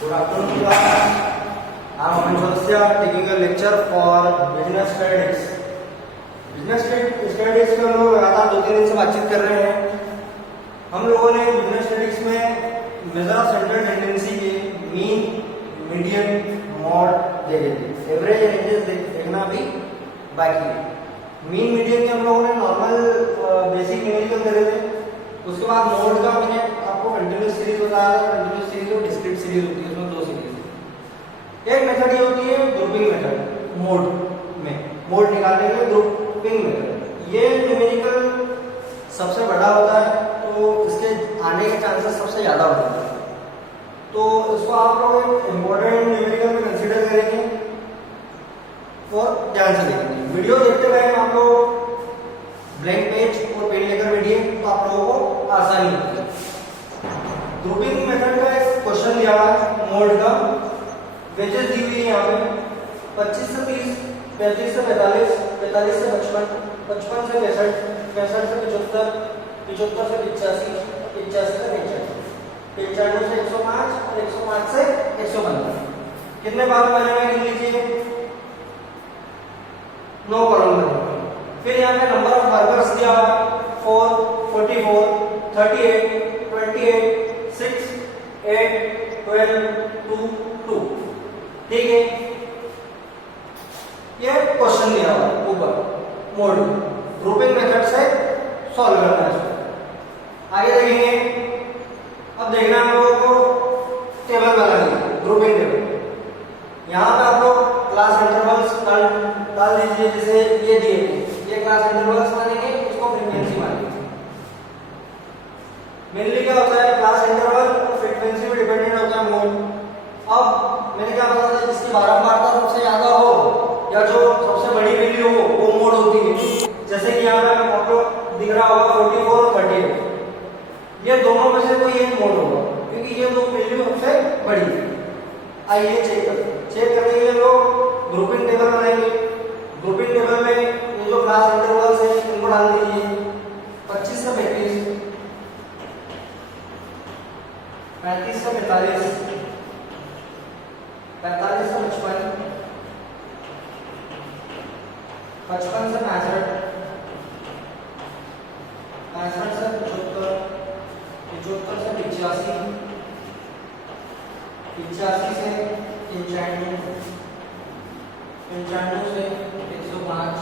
Good afternoon class. I am Aman Josia taking a lecture for business studies. Business studies में हम लोग लगातार 2-3 दिन से बातचीत कर रहे हैं। हम लोगों ने बिजनेस स्टडीज में मेजर ऑफ सेंट्रल टेंडेंसी के मीन, मीडियन, मॉड देखे थे। एवरेज रेंजेस देखना भी बाकी है। मीन मीडियन के हम लोगों ने नॉर्मल बेसिक न्यूमेरिकल करे थे। उसके बाद मोड का मैंने आपको कंटिन्यूअस सीरीज बताया था। कंटिन्यूअस सीरीज और डिस्क्रीट सीरीज होती है, उसमें 2 सीरीज। एक मेथड ये होती है ग्रुपिंग मेथड, मोड निकालने के लिए ग्रुपिंग मेथड। ये न्यूमेरिकल सबसे बड़ा होता है, तो इसके आने के चांसेस सबसे ज्यादा होते हैं। तो इसको आप लोग इम्पोर्टेंट न्यूमेरिकल में कंसीडर करेंगे और ध्यान से देखेंगे। वीडियो देखते हुए आप लोग ब्लैंक पेज और पेन लेकर बैठिए, तो आप लोगों को आसानी होगी। ग्रुपिंग मेथड का एक क्वेश्चन दिया हुआ है मोड का। वेजेस दी हुई है यहाँ पे 25 से 30, 35 से 45, 45 से 55, 55 से 65, 65 से 75, 75 से 85, 85 से 95, 95 से 105 और 105 से 115। कितने भाग बनेंगे गिन लीजिए। 9 कॉलम बनेंगे। फिर यहाँ पे नंबर ऑफ वर्कर्स दिया हुआ है 4, 44, 38, 28, 6, 8, 12, 2, 2। ठीक है, ये क्वेश्चन दिया हुआ है ऊपर मोड ग्रुपिंग मेथड से सॉल्व करना है इसको। आगे देखेंगे। अब देखना हम लोगों को टेबल बनानी है, ग्रुपिंग टेबल। यहाँ पे आप लोग क्लास इंटरवल्स डाल दीजिए। जैसे ये दिए, ये क्लास इंटरवल्स मानेंगे, इसको फ्रीक्वेंसी मानेंगे। मेनली क्या होता है, क्लास इंटरवल और फ्रीक्वेंसी पे डिपेंडेंट होता है मोड। अब मैंने क्या बताया था, जिसकी बारंबारता सबसे ज्यादा हो या जो सबसे बड़ी वैल्यू हो वो मोड होती है। जैसे कि यहाँ पे आपको दिख रहा होगा 44 और 38, ये दोनों में से कोई एक मोड होगा, क्योंकि ये दो वैल्यू सबसे बड़ी है। आइए चेक करने के लिए लोग ग्रुपिंग टेबल बनाएंगे। ग्रुपिंग टेबल में ये जो क्लास इंटरवल्स है इनको डाल दीजिए। 25 से 35, 35 से 45, 45 से 55, 55 से 65, 65 से 75, 75 से 85, 85 से 95, 95 से 105,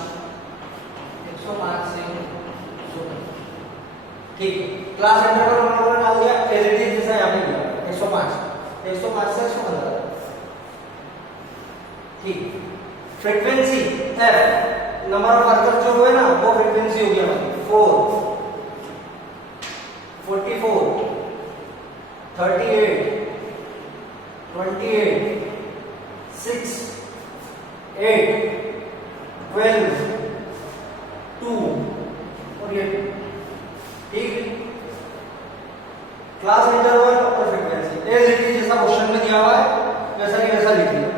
105 से 100। ठीक है, क्लास इंटरवल हम लोगों ने डाल दिया एज इट इज, जैसा यहाँ पे दिया 105, 105 से 115। ठीक, frequency F, number of worker जो हुए ना वो फ्रीक्वेंसी हो गया 4, 44, 38, 28, 6, 8, 12, 2 और ये। ठीक, क्लास इंटरवल और फ्रीक्वेंसी एज इट इज, जैसा क्वेश्चन में दिया हुआ है वैसा ही वैसा लिख लिया।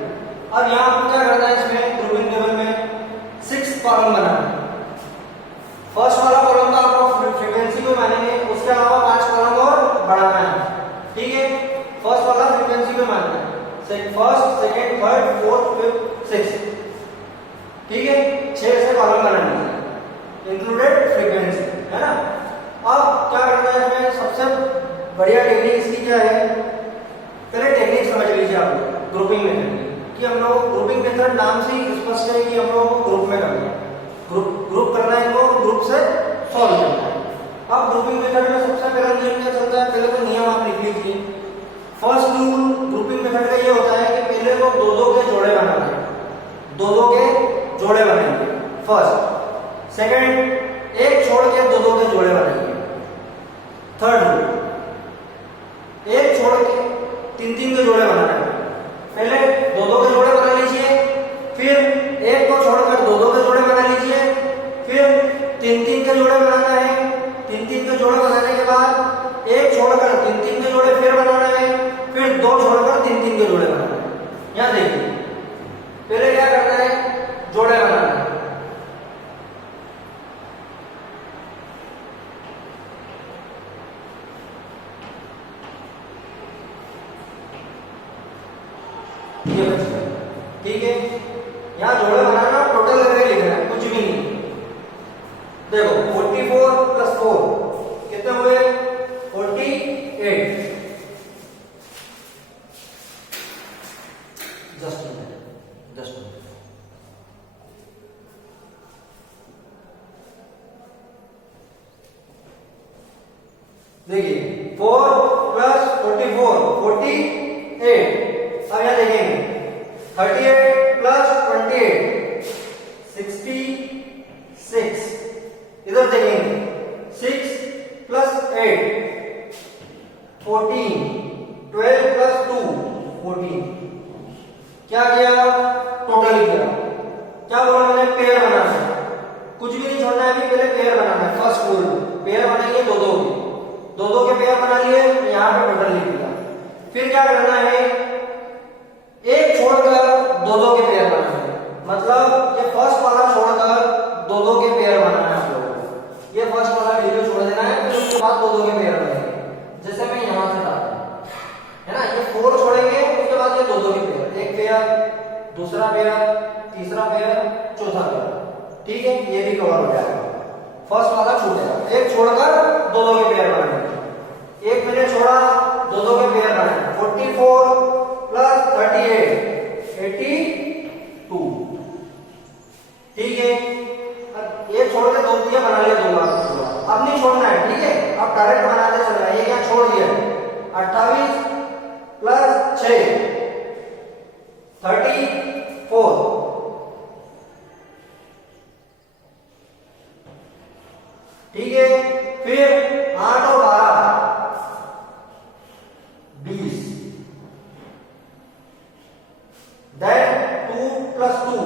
अब यहाँ आपको क्या करना है, इसमें ग्रुपिंग टेबल में 6 कॉलम बनाना है। फर्स्ट वाला कॉलम तो आपको फ्रीक्वेंसी को मानेंगे, उसके अलावा 5 कॉलम और बढ़ाना है। ठीक है, फर्स्ट वाला फ्रीक्वेंसी को मानना है, first, second, third, fourth, fifth, sixth. ठीक है, 6 ऐसे कॉलम बनाने हैं इंक्लूडेड फ्रीक्वेंसी, है ना। अब क्या करना है इसमें, सबसे बढ़िया टेक्निक इसकी क्या है, पहले टेक्निक समझ लीजिए आप लोग ग्रुपिंग मेथड कि हम लोग ग्रुपिंग मेथड नाम से ही स्पष्ट है कि हम लोग को ग्रुप में करना है, ग्रुप करना है, इनको ग्रुप से सॉल्व करना है। अब ग्रुपिंग मेथड में सबसे पहला नियम क्या चलता है, पहले तो नियम आप लिख लीजिए। फर्स्ट रूल ग्रुपिंग मेथड का ये होता है कि पहले तो 2-2 के जोड़े बनाना है, 2-2 के जोड़े बनाएंगे फर्स्ट। सेकंड, एक छोड़ के 2-2 के जोड़े बनाएंगे। थर्ड रूल, एक छोड़ के 3-3 के जोड़े बनाना है। पहले 2-2 के जोड़े बना लीजिए, फिर एक को छोड़कर 2-2 के जोड़े बना लीजिए, फिर 3-3 के जोड़े बनाना है। 3-3 के जोड़े बनाने के बाद एक छोड़कर 3-3 के जोड़े फिर बनाना है, फिर 2 छोड़कर 3-3 के जोड़े बनाना है। यहाँ देखिए, पहले क्या करना है, जोड़े बनाना है। ये बच गया। ठीक है, यहाँ जोड़े बनाना, टोटल करके लिखना है, कुछ भी नहीं। देखो 44 प्लस 4 कितने हुए? 48। जस्ट देखिए 4 प्लस 44 48। अब यहां देखेंगे 38 प्लस 28 66। इधर देखेंगे 6 प्लस 8 14 12 प्लस 2 14। क्या किया? टोटल किया। क्या बोला मैंने? पेयर बनाना है, कुछ भी नहीं छोड़ना है, अभी पहले पेयर बनाना है। फर्स्ट रूल पेयर बनाइए, दो दो के पेयर बना लिए, यहां पे टोटल लिख दिया। फिर क्या करना है? एक छोड़कर दो के पेयर बनाना है, मतलब ये फर्स्ट वाला छोड़कर दो के पेयर बनाना है आप लोगों को। ये फर्स्ट वाला वैल्यू छोड़ देना है, फिर उसके बाद दो के पेयर बनेंगे। जैसे मैं यहां से डालता हूं, है ना, ये 4 छोड़ेंगे, उसके बाद ये दो के पेयर, एक पेयर, दूसरा पेयर, तीसरा पेयर, चौथा पेयर। ठीक है, ये भी कवर हो जाएगा। फर्स्ट वाला छूटेगा, एक छोड़कर दो के पेयर बनाएंगे। एक मैंने छोड़ा, दो के पेयर बनाए। 44 प्लस 38 82। ठीक है, अब एक छोड़ के दो दिया बना लिया, दो बार। अब नहीं छोड़ना है, ठीक है, अब डायरेक्ट बनाते चल रहा है। ये क्या छोड़ दिया? 28 प्लस 6 34। ठीक है, फिर 8 और 12 20। Then 2 plus 2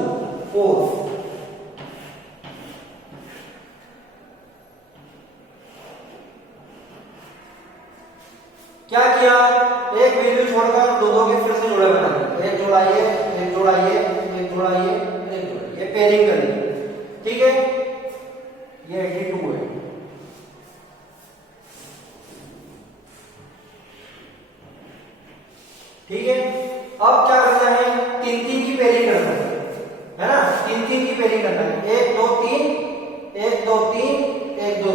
4। क्या किया? एक वैल्यू छोड़कर दो के फिर से जोड़े बना दिए। एक जोड़ाइए, एक जोड़ाइए, एक जोड़ाइए, एक जोड़ाइए, ये पेयरिंग करिए। ठीक है, ये 82 है। ठीक है, अब क्या करना है? 3 की पेयरिंग करना है ना, 3 की पेयरिंग करना है। 1 2 3 1 2 3 1 2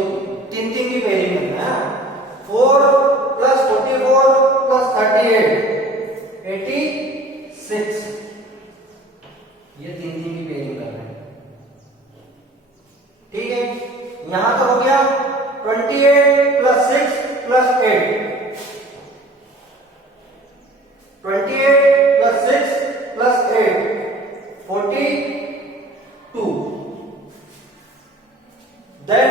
3 की पेयरिंग करना है। 4 प्लस 44 प्लस 38 86। ये 3 की पेयरिंग करना है। ठीक है, यहां तो हो गया 28 plus 6 plus 8। 28 plus 6 plus 8 42। Then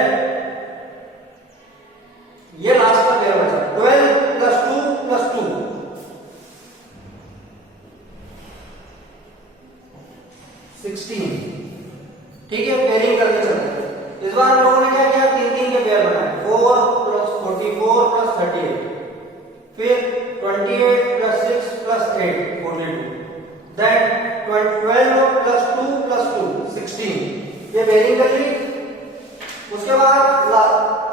ये लास्ट का पेयर बचा 12 प्लस 2 प्लस 2 16। ठीक है, पेयरिंग करके चलते हैं। इस बार हम लोगों ने क्या किया? 3 के पेयर बनाए। 4 प्लस 44 प्लस 38, फिर 28 plus 6 plus 8 42। Then 12 plus 2 plus 2 16। ये पेयरिंग कर ली। उसके बाद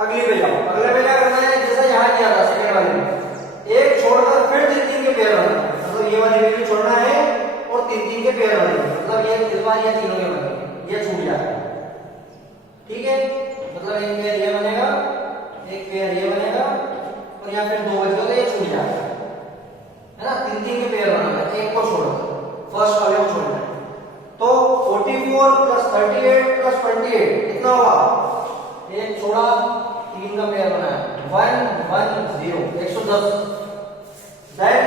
अगली पे जाओ। अगले पे क्या करना है? जैसा यहां किया था सेकंड वाले में, एक छोड़कर फिर 3 के पेयर बनाना है। मतलब ये वाली वैल्यू छोड़ना है और 3 के पेयर बनाना है। मतलब ये इस बार ये तीनों के बनेंगे, ये छूट जाएगा। ठीक है, मतलब एक पेयर ये बनेगा, एक पेयर ये बनेगा, और यहाँ फिर 2 बच गए तो ये छूट जाएगा, है ना। 3 के पेयर बनाना है, एक को छोड़कर फर्स्ट वाले को छोड़ना है। तो 44 प्लस 38 प्लस 28 कितना हुआ? एक छोड़ा, 3 का पेयर बनाया, 110 110। देन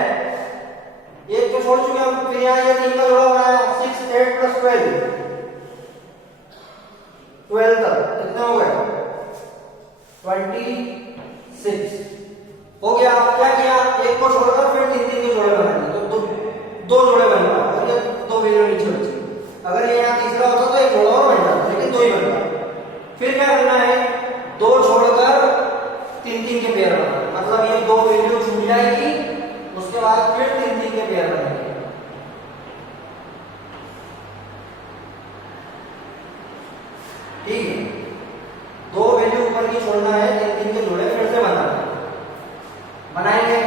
एक को छोड़ चुके हम, फिर यहाँ ये 3 का जोड़ा बनाया, 6 8 प्लस 12 तक कितने हो गए? 26 हो गया। क्या किया? एक को छोड़कर फिर 3 के जोड़े बनाए, तो दो जोड़े बन गए, और ये 2 वैल्यू नीचे बची। अगर ये यहाँ तीसरा होता तो एक जोड़ा और बन जाता, लेकिन 2 ही बन गया। फिर क्या करना है? 2 छोड़कर 3 के पेयर बनाना, मतलब ये 2 वैल्यू छूट जाएगी। उसके बाद फिर 3 के पेयर बनेंगे। ठीक है, 2 वैल्यू ऊपर की छोड़ना है, 3 के जोड़े फिर से बनाना है। बनाएंगे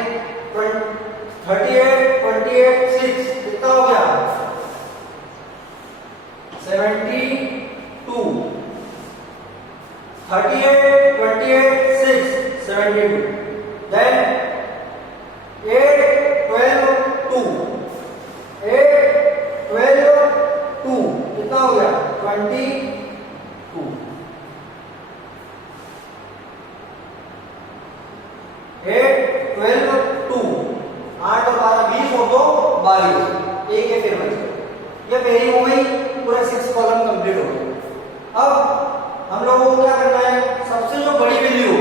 38 28 6 कितना हो गया? 32, then 8 12 2, 8 12 2 कितना हो गया 22, 8 12 2, 8 और 12 20 हो तो 22, एक है फिर बच गया। ये पेयरिंग हो गई, पूरा 6 कॉलम कंप्लीट हो गए। अब हम लोगों को क्या करना है, सबसे जो बड़ी वैल्यू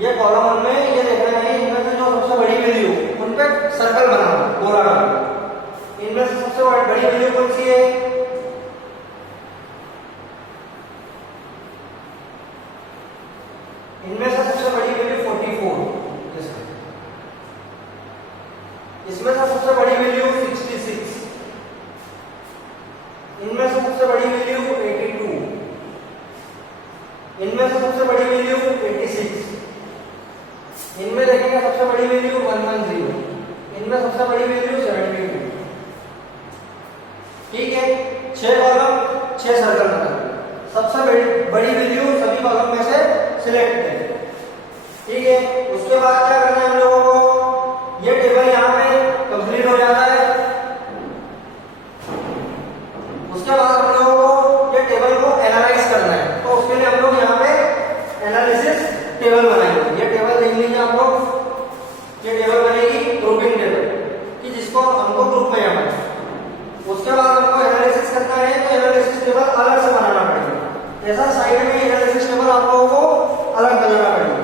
ये कॉलम में ये देखना है, इनमें से जो सबसे बड़ी वैल्यू उन पे सर्कल बनाना गोला डालना। इनमें से सबसे बड़ी वैल्यू कौन सी है, इनमें से सबसे बड़ी वैल्यू 44, इसमें से सबसे बड़ी वैल्यू 66, इनमें से सबसे बड़ी वैल्यू 82, इनमें से सबसे बड़ी वैल्यू 86, इनमें देखेंगे सबसे बड़ी वैल्यू 110, इनमें सबसे बड़ी वैल्यू 72। ठीक है, 6 कॉलम 6 सर्कल बना, सबसे बड़ी वैल्यू सभी कॉलम में से सिलेक्ट करें। ठीक है, उसके बाद क्या करना है हम लोगों को, ये टेबल यहाँ पे कंप्लीट हो जाता है। उसके बाद हम लोगों को ये टेबल को एनालाइज करना है, तो उसके लिए हम लोग यहाँ पे एनालिसिस टेबल बनाएंगे। ये टेबल देख लीजिए आप लोग, ये टेबल बनेगी ग्रुपिंग टेबल कि जिसको हमको ग्रुप में जाना है। उसके बाद हमको एनालिसिस करना है, तो एनालिसिस टेबल अलग से बनाना पड़ेगा। जैसा साइड में एनालिसिस टेबल आप लोगों को अलग बनाना पड़ेगा।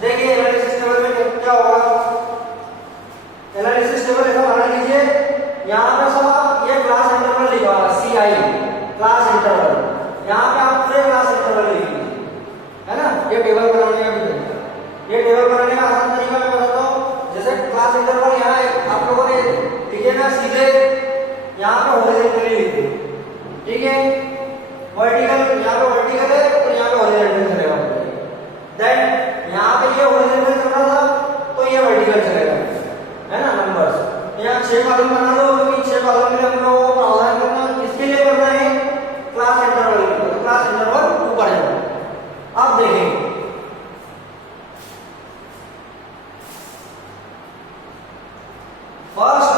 देखिए एनालिसिस टेबल में क्या होगा, एनालिसिस टेबल ऐसा बना लीजिए, यहाँ पे सब आप ये क्लास इंटरवल लिखा हुआ CI क्लास इंटरवल, यहाँ पे आप पूरे क्लास इंटरवल लिखिए, है ना। ये टेबल बनाने का भी तरीका, ये टेबल बनाने का आसान तरीका मैं बताता हूँ। जैसे क्लास इंटरवल यहाँ आप लोगों ने लिखे ना, सीधे यहाँ पे हॉरिजॉन्टली लिखे, ठीक है, वर्टिकल यहाँ पे वर्टिकल है और यहाँ पे हॉरिजॉन्टल चलेगा। देन यहाँ पे ये हॉरिजॉन्टल चल रहा था तो ये वर्टिकल चलेगा, है ना। नंबर्स यहाँ 6 कॉलम बना दो, क्योंकि 6 कॉलम में हम लोगों को प्रावधान करना, किसके लिए करना है, क्लास इंटरवल, तो क्लास इंटरवल ऊपर जाओ। अब देखेंगे फर्स्ट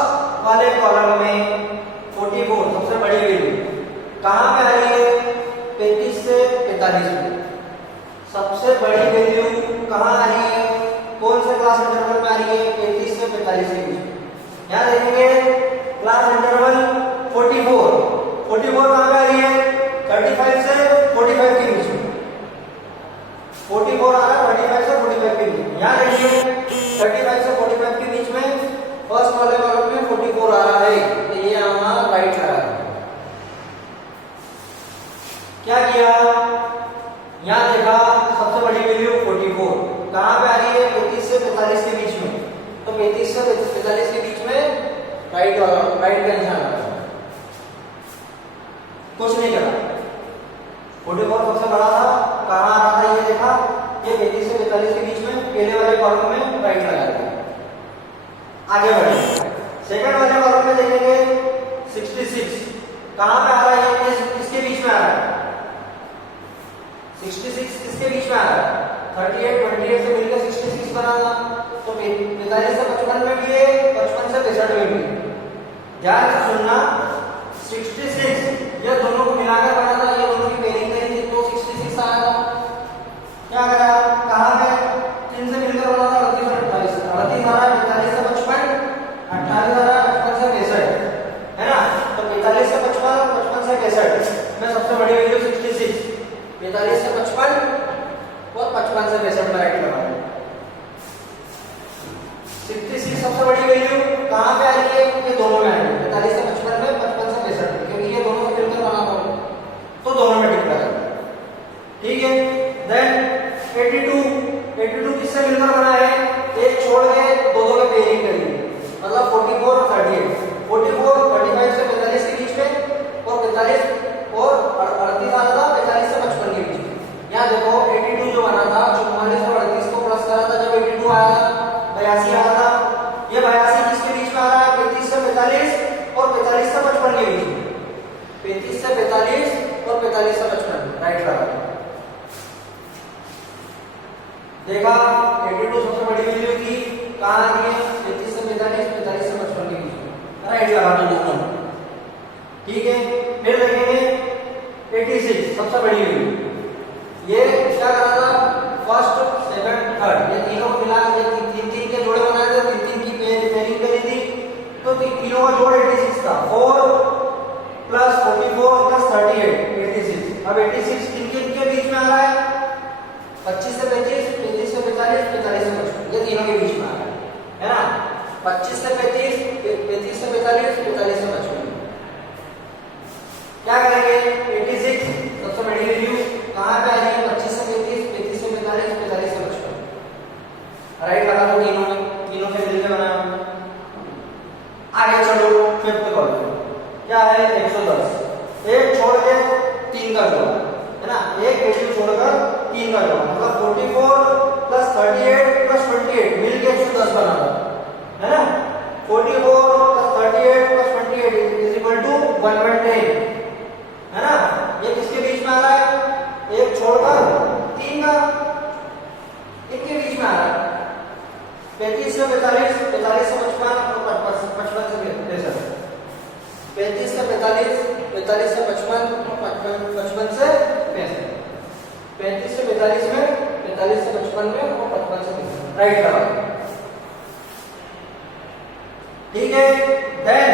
वाले कॉलम में 44 सबसे बड़ी वैल्यू कहां पे आ रही है, 35 से 45 में। सबसे बड़ी वैल्यू कहां आ रही है, कौन से क्लास इंटरवल में आ रही है, 35 से 45 के बीच। यहां देखेंगे क्लास इंटरवल 44 कहां पे आ रही है, 35 से 45 के बीच में। 44 आ रहा है 35 से 45 के बीच। यहां देखिए 35 से 45 के बीच में फर्स्ट वाले कॉलम में 44 आ रहा है, तो ये हमारा राइट लगा है। क्या किया, यहां देखा सबसे बड़ी वैल्यू 44 कहां पे आ रही है, 35 से 45 के बीच में, तो 35 से 45 के बीच में राइट का निशान लगा, कुछ नहीं करा। 44 सबसे बड़ा था, कहां आ रहा था ये देखा, ये 35 से 45 के बीच में पहले वाले कॉलम में राइट लगा दिया। आगे बढ़े, सेकंड वाले कॉलम में देखेंगे 66 कहां पे आ रहा है, किसके बीच में आ रहा है, 66 किसके बीच में आ रहा है, 38 28 से मिलकर 66 बना, तो 45 से 55 में भी है, 55 से 65 में भी। ध्यान से सुनना, 66 ये दोनों को मिलाकर बना था, ये दोनों की पेयरिंग करी थी तो 66 आया था। क्या करा, कहां पे, किन से मिलकर बना था, 38 और 28 आ रहा है, 45 से 55, 28 आ रहा है, 55 से 65, है ना। तो 45 से 55 और 55 से 65 में सबसे बड़ी वैल्यू 66, 45 से 55 और 55 से 65 में राइट लगा। 66 सबसे बड़ी वैल्यू कहां पे आ रही है, ये दोनों में आ रही है, 45 से 55 में, 55 से 65 में, क्योंकि ये दोनों से मिलकर बना था तो दोनों में टिक लगा। ठीक है, देन 82 किससे मिलकर बना है, एक छोड़ के दो के पेयरिंग करिए, मतलब 44 और 38, 44 35 से 45 के बीच में और 45 और 38 आ रहा था 45 से 55 के बीच में। यहाँ देखो 82 जो बना था, 44 और 38 को प्लस करा था, जब 82 आया था 82 आ रहा था, ये 82 किसके बीच में आ रहा है, 35 से 45 और 45 से 55 के बीच में, 35 से 45 और 45 से 55 राइट लगा। देखा 82 सबसे बड़ी वैल्यू थी, कहाँ आ रही है 33 से 45, 45 से 55 के बीच में, राइट लगा दो दोनों, ठीक है। फिर देखेंगे 86 सबसे बड़ी वैल्यू, ये क्या करा था फर्स्ट सेकंड थर्ड ये तीनों को मिला के तीन तीन के जोड़े बनाए थे, तीन तीन की पेयरिंग करी थी, तो तीनों का जोड़ 86 था, 4 प्लस 44 प्लस 38 86। अब 86 किनके बीच में आ रहा है 25 से 35, 35 से 45, 45 से 55, ये तीनों के बीच में आ रहा है ना। 25 से 35, 35 से 45, 45 से 55। क्या करेंगे 86 सबसे बड़ी वैल्यू कहां पे आ रही है 25 से 35, 35 से 45, 45 से 55, राइट लगा दो तीनों से मिलकर बनाया। आगे चलो फिफ्थ कॉलम क्या है 110, एक छोड़ के 3 का जोड़ है ना, एक वैल्यू छोड़कर 3 का जोड़ मतलब 44 प्लस 38 प्लस 28 मिलके 110 बना है ना। 44 plus 38 plus 28 is equal to 110 है ना। ये किसके बीच में आ रहा है एक छोड़कर 3 का, इनके बीच में आ रहा है 35 से 45, 45 से 55 और 55 से 63, 35 से 45, 45 से 55 और 55 से 65, 35 से 45 में, 45 से 55 में और 55 से 65, राइट लगा, ठीक है। देन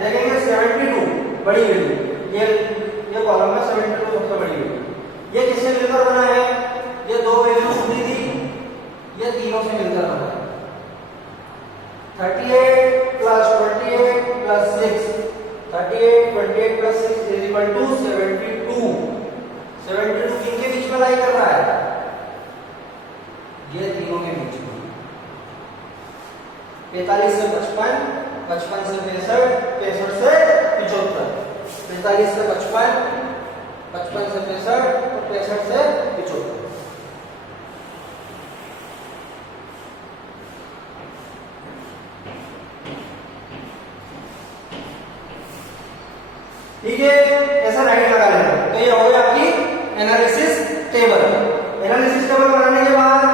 देखेंगे 72 बड़ी वैल्यू, ये कॉलम में 72 सबसे बड़ी वैल्यू, ये किससे मिलकर बना है, ये दो वैल्यू खुली थी, ये तीनों से मिलकर बना है 38 plus 28 plus 6, 38 28 plus 6 is equal to 72। 72 किनके बीच में लाई कर रहा है, ये तीनों के बीच में, 45 से 55, 55 से 65, 65 से 75, 45 से 55, 55 से 65 और 65 से 75। ठीक है, ऐसा राइट लगा लेना। तो ये हो गया आपकी एनालिसिस टेबल। एनालिसिस टेबल बनाने के बाद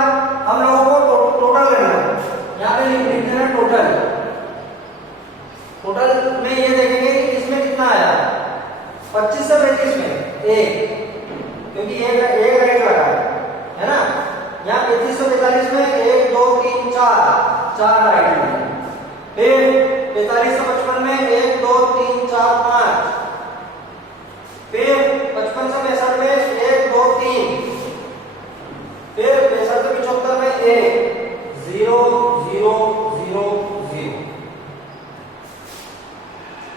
हम लोगों को टोटल करना है, यहाँ पे लिख देना टोटल। टोटल में ये देखेंगे कि इसमें कितना आया 25 से 35 में एक, क्योंकि एक राइट लगा है ना। यहाँ 35 से 45 में 1 2 3 4 राइट लगे। फिर 45 से 55 में 1 2 3 4 5, फिर 55 से 65 में 1 2 3, फिर 65 से 75 में 1 0 0 0 0।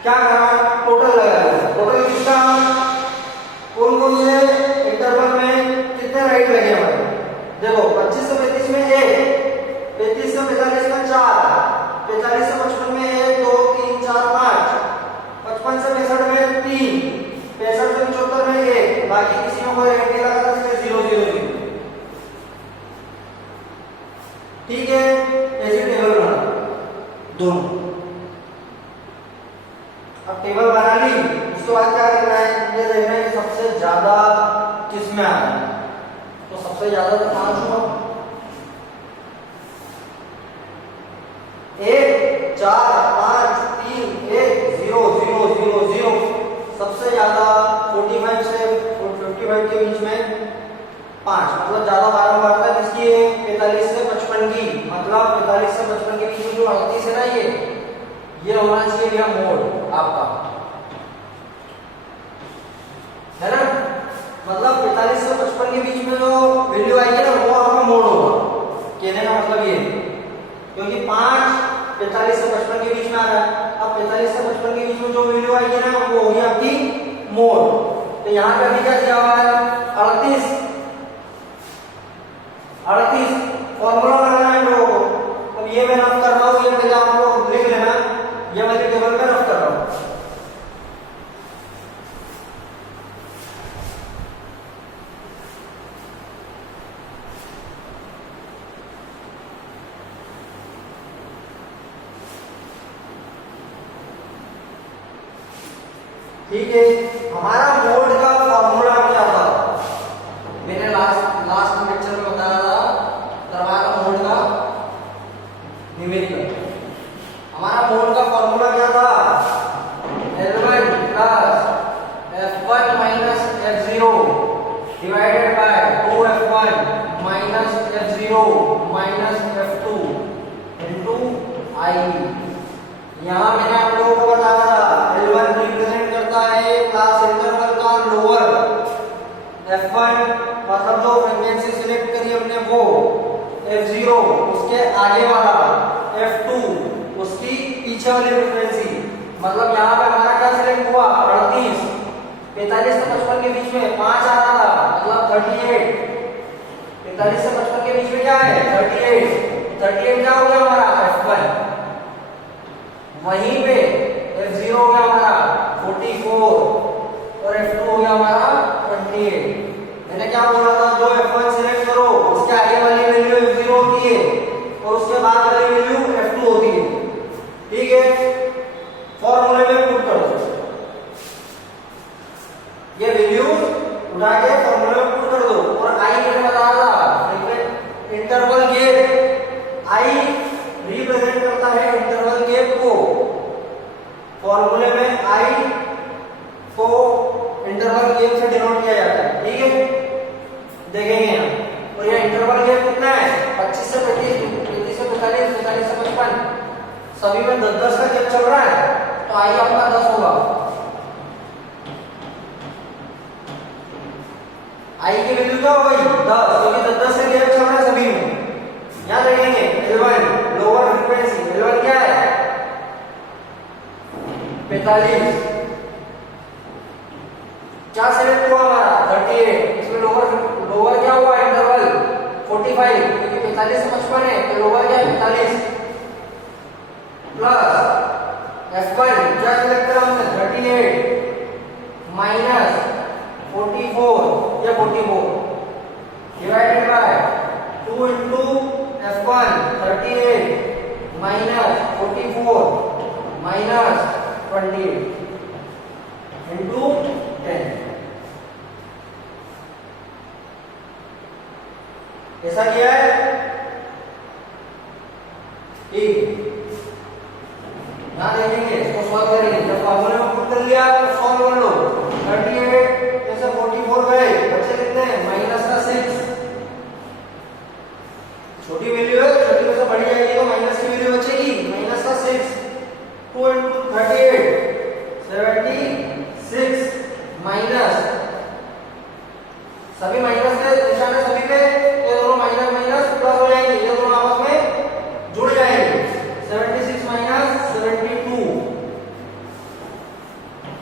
क्या करा टोटल लगाया, टोटल किसका कौन से इंटरवल में कितने राइट लगे हमारे, देखो 25 से 35 में 1, 35 से 45 में 4, 45 से 55 में 1 2 3 4 5, 55 से 65 में 3, 65 से 75 में 1, बाकी किसी में कोई राइट नहीं लगा था इसलिए 0 0 0। ठीक है, ऐसे टेबल बना दोनों। अब टेबल बना ली, उसके बाद क्या करना है, ये देखना है कि सबसे ज्यादा किस में आ रहा है, तो सबसे ज्यादा तो 5 हुआ, 1 4 5 3 1 0 0 0 0। सबसे ज्यादा 45 से 55 के बीच में 5, मतलब ज्यादा बारंबारता किसकी है 45 से 55 की, मतलब 45 से 55 के बीच में जो 38 है ना, ये होना चाहिए भैया मोड आपका, है ना। मतलब 45 से 55 के बीच में जो वैल्यू आएगी ना वो आपका मोड होगा, कहने का मतलब ये, क्योंकि 5 45 से 55 के बीच में आ रहा है। अब 45 से 55 के बीच में जो वैल्यू आएगी ना वो होगी आपकी मोड। तो यहाँ पे अभी क्या दिया हुआ है 38 फॉर्मूला लगाना है लोगों को। अब ये मैं रफ कर रहा हूँ, ये पहले आप लोग लिख लेना, ये वाली टेबल में रफ कर रहा हूँ। ठीक है, हमारा मोड का फॉर्मूला क्या था, मैंने लास्ट लेक्चर में बताया था F0 माइनस F2 इंटू आई। यहाँ मैंने आप लोगों को बताया था L1 रिप्रेजेंट करता है क्लास इंटरवल का लोअर, F1 मतलब जो फ्रीक्वेंसी सिलेक्ट करी हमने वो, F0 उसके आगे वाला, F2 उसकी पीछे वाली फ्रीक्वेंसी। मतलब यहाँ पे हमारा क्या सिलेक्ट हुआ 38, 45 से 55 के बीच में 5 आ रहा था मतलब 38, 45 से 55 के बीच में क्या है 38 क्या हो गया हमारा F1। वहीं पे F0 हो गया हमारा 44 और F2 हो गया हमारा 28। मैंने क्या बोला था जो F1 सिलेक्ट करो उसके आगे वाली वैल्यू F0 होती है और उसके बाद वाली वैल्यू F2 होती है। ठीक है, फॉर्मूले में पुट कर दो, ये वैल्यू उठा के फॉर्मूले में पुट कर दो। और आई मैंने बताया था इंटरवल गैप, आई रिप्रेजेंट करता है इंटरवल गैप को। फॉर्मूले में आई को इंटरवल गैप से डिनोट किया जाता है। ठीक है, देखेंगे हम। और ये इंटरवल गैप कितना है 25 से 35, 35 से 45, 45 से 55, सभी में 10-10 का गैप चल रहा है तो आई आपका 10 होगा। आई की वैल्यू क्या हो गई 10, क्योंकि 10-10 से गैप चल रहा है सभी में। यहां देखेंगे L1 लोअर फ्रीक्वेंसी, L1 क्या है 45, क्या सिलेक्ट हुआ हमारा 38, इसमें लोअर क्या हुआ इंटरवल 45, क्योंकि 45 से 55 है तो लोअर क्या है 45 प्लस F1 क्या सिलेक्ट करा हमने 38 माइनस 44 या 44 divided by 2 into F1 38 minus 44 minus 28 into 10। ऐसा किया है ठीक। यहां देखेंगे इसको सॉल्व करेंगे, जब फॉर्मूले में पुट कर लिया तो सॉल्व कर लो। 38 जैसे 44 गए बचे कितने माइनस का 6, छोटी वैल्यू है, छोटी में से बड़ी जाएगी तो माइनस की वैल्यू बचेगी माइनस का 6। 2 into 38 76 माइनस, सभी माइनस के निशान है सभी पे, ये दोनों माइनस माइनस प्लस हो जाएंगे, ये दोनों आपस में जुड़ जाएंगे। 76 माइनस 72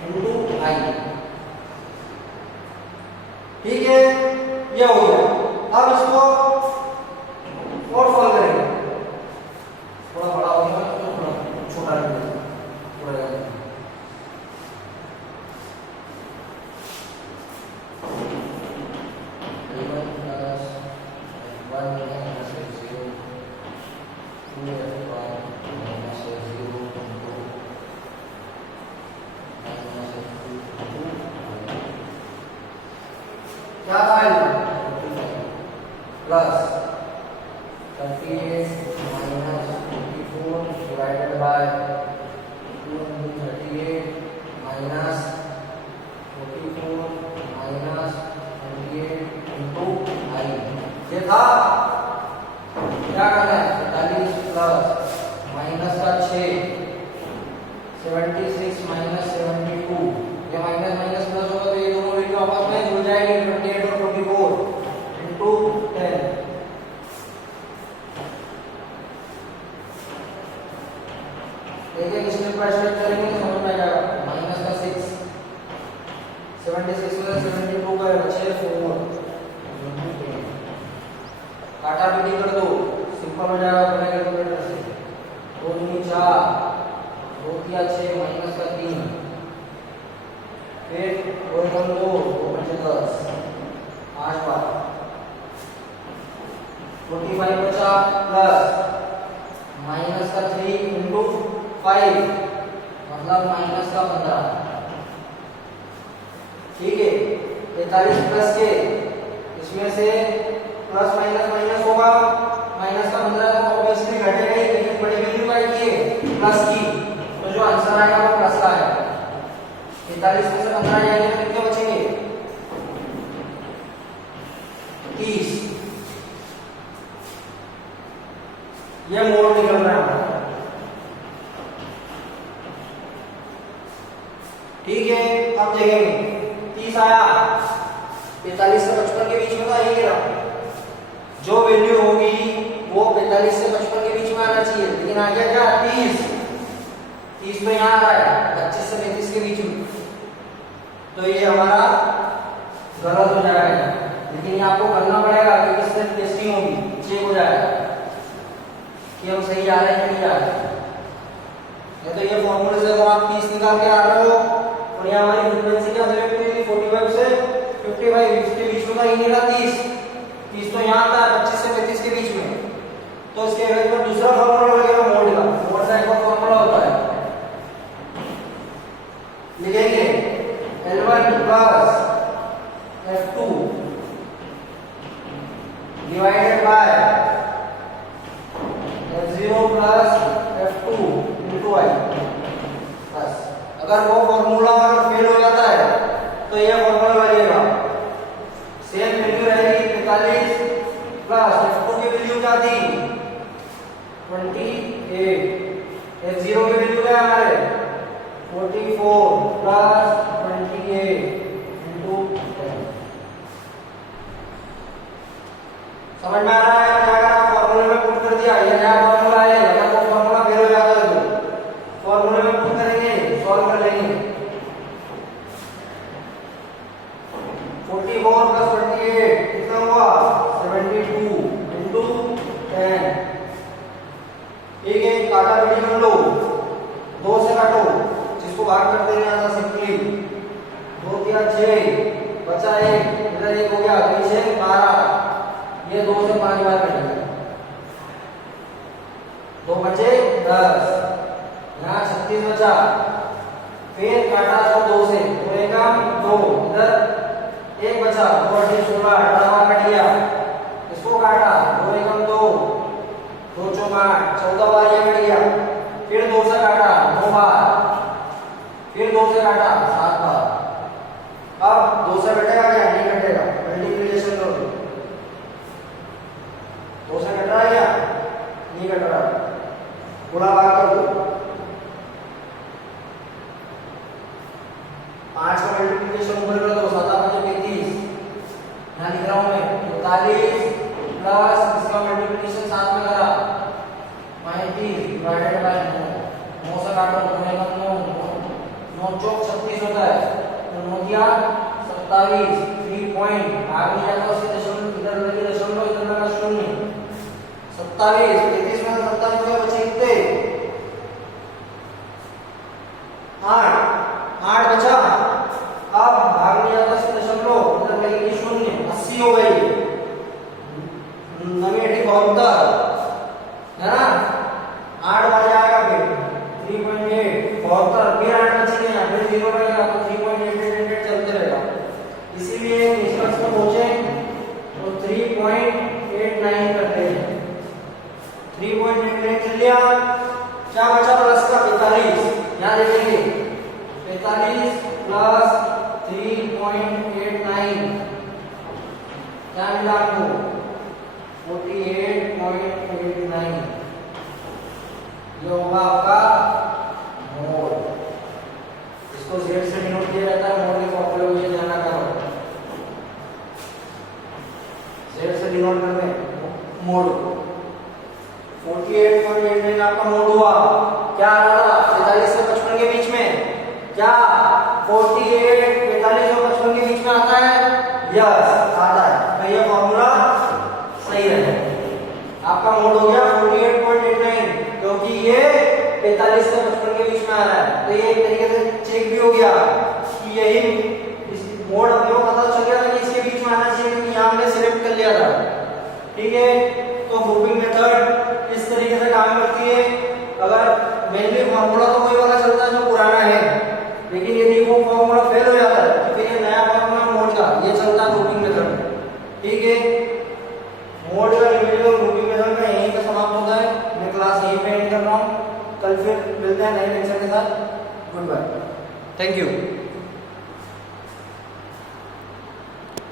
इंटू आई। ठीक है, ये हो गया। अब इसको और सॉल्व करेंगे, थोड़ा बड़ा हो गया तो थोड़ा छोटा कर देंगे थोड़ा। क्या था plus 38 minus 54 divided by 2 into 38 minus 44 minus 28 into I. ये था क्या करना है 45 प्लस माइनस का 6 76 माइनस 72, ये माइनस माइनस प्लस होगा तो ये दोनों वैल्यू आपस में जुड़ जाएंगे 28 और 44 इंटू 10। देखिए इसमें प्रश्न करेंगे तो समझ में आ जाएगा। माइनस का 6 76 में 72 का बचे 4, काटा पीटी कर दो सिंपल हो जाएगा अपने कैलकुलेटर से। 2 दूनी 4, 2 किया 6 माइनस का 3, फिर 2 1 2 2 बचे 10, 8 बार 45 बचा प्लस माइनस का 3 इंटू 5 मतलब माइनस का 15। ठीक है, 43 प्लस के इसमें से प्लस माइनस माइनस होगा, माइनस का 15 तो ऑब्वियसली घटेगा ही, लेकिन बड़ी वैल्यू आई की प्लस की, तो जो आंसर आएगा वो प्लस का आएगा। 43 में से 15 जाएंगे तो कितने बचेंगे 30। ये मोड निकल रहा है हमारा। ठीक है, अब देखेंगे 30 आया, 45 से 55 के बीच में तो यही रहा। जो वैल्यू होगी वो 45 से 55 के बीच में आना चाहिए, लेकिन आ गया क्या 30। 30 तो यहाँ आ रहा है 25 से 35 के बीच में, तो ये हमारा गलत हो जाएगा। लेकिन ये आपको करना पड़ेगा क्योंकि इससे टेस्टिंग होगी, चेक हो जाएगा कि हम सही जा रहे हैं कि नहीं जा रहे। या तो ये फॉर्मूले से अगर आप 30 निकाल के आ रहे हो और यहाँ हमारी फ्रीक्वेंसी क्या सेलेक्ट हुई थी 45 से 55, इसके बीच में का ही नहीं रहा 30 तो यहाँ आता है 25 से 35 के बीच में। तो इसके एवज पर दूसरा फॉर्मूला लगेगा मोड का। मोड का एक और फॉर्मूला होता है, लिखेंगे L1 plus F2 divided by F0 plus F2 into I। बस अगर वो फॉर्मूला अगर फेल हो जाता है तो ये फॉर्मूला लगेगा। सेम वैल्यू रहेगी 45 प्लस F2 की वैल्यू क्या थी 28, F0 की वैल्यू क्या है हमारे 44 प्लस 28 इनटू 10। समझ में आ रहा है क्या करा, फॉर्मूले में पुट कर दिया। ये नया फॉर्मूला है, अगर वो फॉर्मूला फेल हो जाता है तो फॉर्मूले में पुट करेंगे, सॉल्व कर लेंगे। 44 प्लस 28 कितना हुआ 72 इनटू 10। ठीक है, काटा रेडी कर लो, 2 से काटो, जिसको भाग कर देना आता सिंपली। 2 दिया 6 बचा 1, इधर 1 हो गया, 2 से 12, ये 2 से 5 बार कटेगा, 2 बचे 10, यहाँ 36 बचा। फिर काटा 2 से, 2 एकम 2, इधर 1 बचा, 2 8 16, 18 बार कट गया। इसको काटा 2 एकम 2, 2 चौक 8, 14 बार ये कट गया। फिर 2 से काटा 9 बार, फिर 2 से काटा 7 बार। अब 2 से कटेगा क्या, नहीं कटेगा, मल्टीप्लिकेशन करो। 2 से कट रहा है क्या, नहीं कट रहा, गुणा भाग कर दो। 5 का मल्टीप्लिकेशन ऊपर कर दो, 7 5 35, यहाँ लिख रहा हूं मैं 45 प्लस इसका मल्टीप्लिकेशन 7 में करा 35 डिवाइडेड बाय 9 से काटो 9 का 9 चौक 36 होता है, तो 9 दिया 27, 3 पॉइंट आगे जाकर उसी दशमलव इधर लगे दशमलव इधर लगा 0, 27 33 में 27 में बचे कितने 8 बचा। अब भाग में जाकर उसी दशमलव इधर लगेगी 0, 80 हो गई, 9 72 है ना। 8 बार जाएगा फिर 3.8 72, फिर 8 बचेंगे यहाँ, फिर 0 रहेगा तो 3.8 चलते रहेगा। इसीलिए निष्कर्ष पर पहुंचे तो 3.89 करते हैं। 3.89 कर लिया, क्या बचा प्लस का 45, यहाँ देखेंगे 45 प्लस 3.89 क्या मिला आपको 48.89, ये होगा आपका मोड। इसको Z से डिनोट किया जाता है, मोड के फॉर्मूले को ये जानना क्या होगा, Z से डिनोट करते हैं मोड। 48.89 आपका मोड हुआ। क्या आ रहा था 43 से 55 के बीच में, क्या 48 45 और 55 के बीच में आता है, यस आता है, तो ये फॉर्मूला सही है। आपका मोड हो गया 48.89, क्योंकि ये 45 से 55 के बीच में आ रहा है, तो ये एक तरीके से चेक भी हो गया कि यही मोड अपने को पता चल गया था कि इसके बीच में आना चाहिए, क्योंकि यहाँ हमने सिलेक्ट कर लिया था। ठीक है, तो ग्रुपिंग मेथड इस तरीके से काम करती है। अगर मेनली फॉर्मूला तो वही वाला चलता है जो पुराना है, लेकिन यदि वो फॉर्मूला फेल हो जाता है तो फिर ये नया फॉर्मूला मोड का ये चलता है ग्रुपिंग मेथड। ठीक है, मोड का रिवीजन ग्रुपिंग मेथड का यहीं पे समाप्त होता है। मैं क्लास यहीं पे एंड कर रहा हूँ, कल फिर मिलते हैं नए लेक्चर के साथ। Goodbye, thank you.